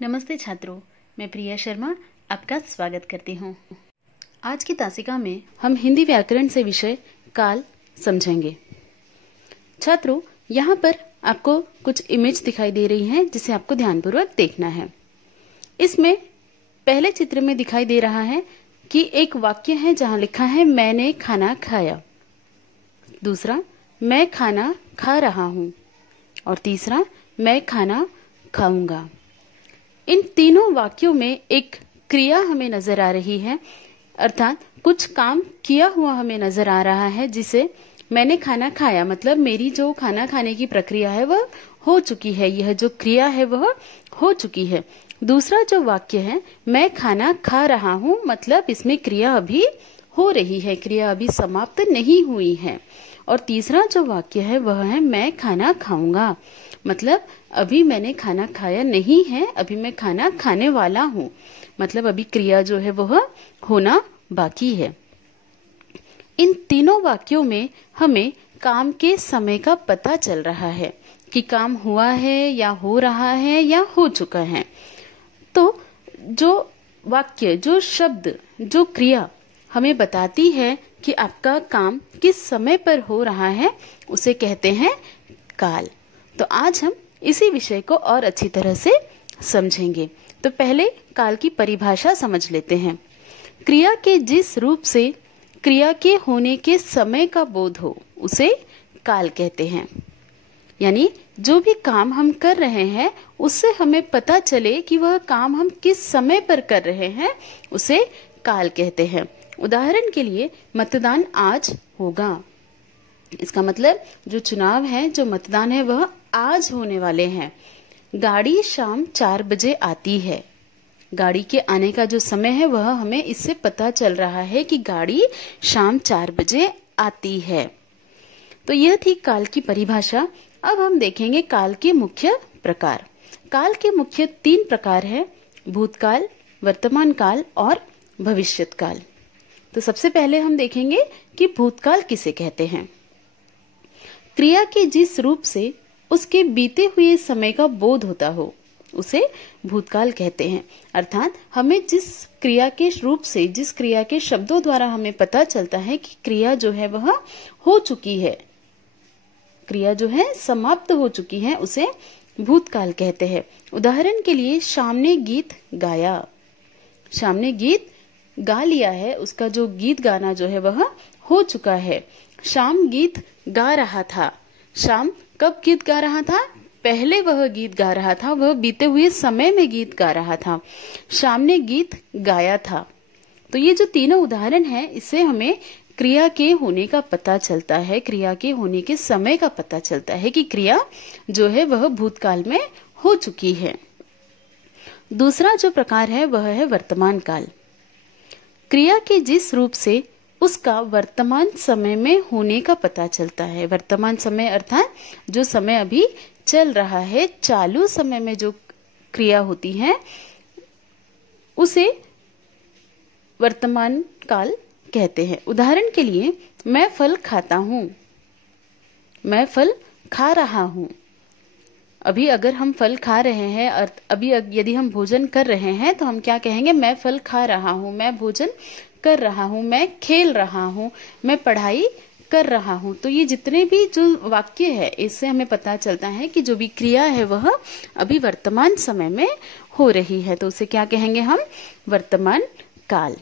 नमस्ते छात्रों, मैं प्रिया शर्मा आपका स्वागत करती हूँ। आज की तासिका में हम हिंदी व्याकरण से विषय काल समझेंगे। छात्रों, यहाँ पर आपको कुछ इमेज दिखाई दे रही हैं जिसे आपको ध्यानपूर्वक देखना है। इसमें पहले चित्र में दिखाई दे रहा है कि एक वाक्य है जहाँ लिखा है मैंने खाना खाया, दूसरा मैं खाना खा रहा हूँ और तीसरा मैं खाना खाऊंगा। इन तीनों वाक्यों में एक क्रिया हमें नजर आ रही है, अर्थात कुछ काम किया हुआ हमें नजर आ रहा है, जिसे मैंने खाना खाया मतलब मेरी जो खाना खाने की प्रक्रिया है वह हो चुकी है, यह जो क्रिया है वह हो चुकी है। दूसरा जो वाक्य है मैं खाना खा रहा हूँ मतलब इसमें क्रिया अभी हो रही है, क्रिया अभी समाप्त नहीं हुई है। और तीसरा जो वाक्य है वह है मैं खाना खाऊंगा मतलब अभी मैंने खाना खाया नहीं है, अभी मैं खाना खाने वाला हूँ, मतलब अभी क्रिया जो है वह होना बाकी है। इन तीनों वाक्यों में हमें काम के समय का पता चल रहा है कि काम हुआ है या हो रहा है या हो चुका है। तो जो वाक्य, जो शब्द, जो क्रिया हमें बताती है कि आपका काम किस समय पर हो रहा है उसे कहते हैं काल। तो आज हम इसी विषय को और अच्छी तरह से समझेंगे। तो पहले काल की परिभाषा समझ लेते हैं। क्रिया के जिस रूप से क्रिया के होने के समय का बोध हो उसे काल कहते हैं। यानी जो भी काम हम कर रहे हैं उससे हमें पता चले कि वह काम हम किस समय पर कर रहे हैं उसे काल कहते हैं। उदाहरण के लिए मतदान आज होगा, इसका मतलब जो चुनाव है, जो मतदान है वह आज होने वाले हैं। गाड़ी शाम 4 बजे आती है, गाड़ी के आने का जो समय है वह हमें इससे पता चल रहा है कि गाड़ी शाम 4 बजे आती है। तो यह थी काल की परिभाषा। अब हम देखेंगे काल के मुख्य प्रकार। काल के मुख्य 3 प्रकार है, भूतकाल, वर्तमान काल और भविष्यत काल। तो सबसे पहले हम देखेंगे कि भूतकाल किसे कहते हैं। क्रिया के जिस रूप से उसके बीते हुए समय का बोध होता हो उसे भूतकाल कहते हैं। अर्थात हमें जिस क्रिया के रूप से, जिस क्रिया के शब्दों द्वारा हमें पता चलता है कि क्रिया जो है वह हो चुकी है, क्रिया जो है समाप्त हो चुकी है, उसे भूतकाल कहते हैं। उदाहरण के लिए शाम ने गीत गाया, शाम ने गीत गा लिया है, उसका जो गीत गाना जो है वह हो चुका है। शाम गीत गा रहा था, शाम कब गीत गा रहा था? पहले वह गीत गा रहा था, वह बीते हुए समय में गीत गा रहा था। शाम ने गीत गाया था। तो ये जो तीनों उदाहरण हैं, इससे हमें क्रिया के होने का पता चलता है, क्रिया के होने के समय का पता चलता है कि क्रिया जो है वह भूतकाल में हो चुकी है। दूसरा जो प्रकार है वह है वर्तमान काल। क्रिया के जिस रूप से उसका वर्तमान समय में होने का पता चलता है। वर्तमान समय अर्थात जो समय अभी चल रहा है, चालू समय में जो क्रिया होती है उसे वर्तमान काल कहते हैं। उदाहरण के लिए मैं फल खाता हूँ, मैं फल खा रहा हूँ। अभी अगर हम फल खा रहे हैं और अभी यदि हम भोजन कर रहे हैं तो हम क्या कहेंगे? मैं फल खा रहा हूँ, मैं भोजन कर रहा हूँ, मैं खेल रहा हूँ, मैं पढ़ाई कर रहा हूँ। तो ये जितने भी जो वाक्य है इससे हमें पता चलता है कि जो भी क्रिया है वह अभी वर्तमान समय में हो रही है, तो उसे क्या कहेंगे हम? वर्तमान काल।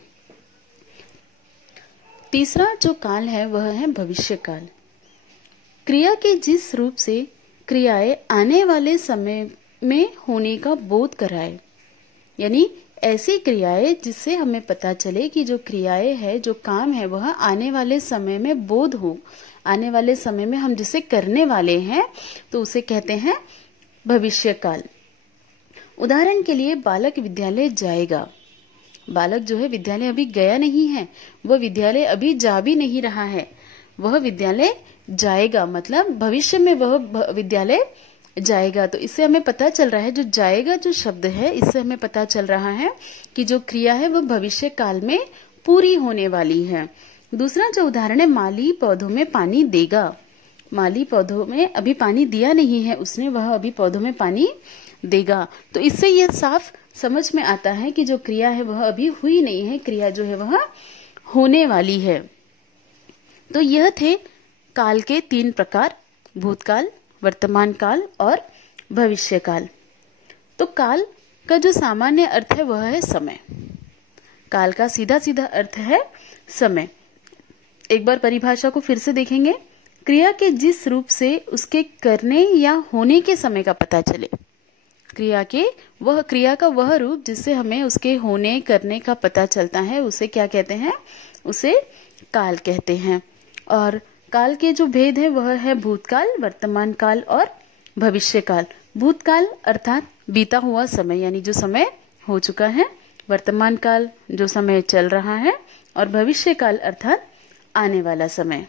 तीसरा जो काल है वह है भविष्य काल। क्रिया के जिस रूप से क्रियाएं आने वाले समय में होने का बोध कराए, यानी ऐसी क्रियाएं जिससे हमें पता चले कि जो क्रियाएं है, जो काम है वह आने वाले समय में बोध हो, आने वाले समय में हम जिसे करने वाले हैं तो उसे कहते हैं भविष्य काल। उदाहरण के लिए बालक विद्यालय जाएगा, बालक जो है विद्यालय अभी गया नहीं है, वह विद्यालय अभी जा भी नहीं रहा है, वह विद्यालय जाएगा मतलब भविष्य में वह विद्यालय जाएगा। तो इससे हमें पता चल रहा है, जो जाएगा जो शब्द है इससे हमें पता चल रहा है कि जो क्रिया है वह भविष्य काल में पूरी होने वाली है। दूसरा जो उदाहरण है माली पौधों में पानी देगा, माली पौधों में अभी पानी दिया नहीं है उसने, वह अभी पौधों में पानी देगा। तो इससे यह साफ समझ में आता है कि जो क्रिया है वह अभी हुई नहीं है, क्रिया जो है वह होने वाली है। तो यह थे काल के 3 प्रकार, भूतकाल, वर्तमान काल और भविष्य काल। तो काल का जो सामान्य अर्थ है वह है समय। काल का सीधा सीधा अर्थ है समय। एक बार परिभाषा को फिर से देखेंगे। क्रिया के जिस रूप से उसके करने या होने के समय का पता चले, क्रिया का वह रूप जिससे हमें उसके होने करने का पता चलता है, उसे क्या कहते हैं? उसे काल कहते हैं। और काल के जो भेद है वह है भूतकाल, वर्तमान काल और भविष्य काल। भूतकाल अर्थात बीता हुआ समय, यानी जो समय हो चुका है। वर्तमान काल जो समय चल रहा है। और भविष्य काल अर्थात आने वाला समय।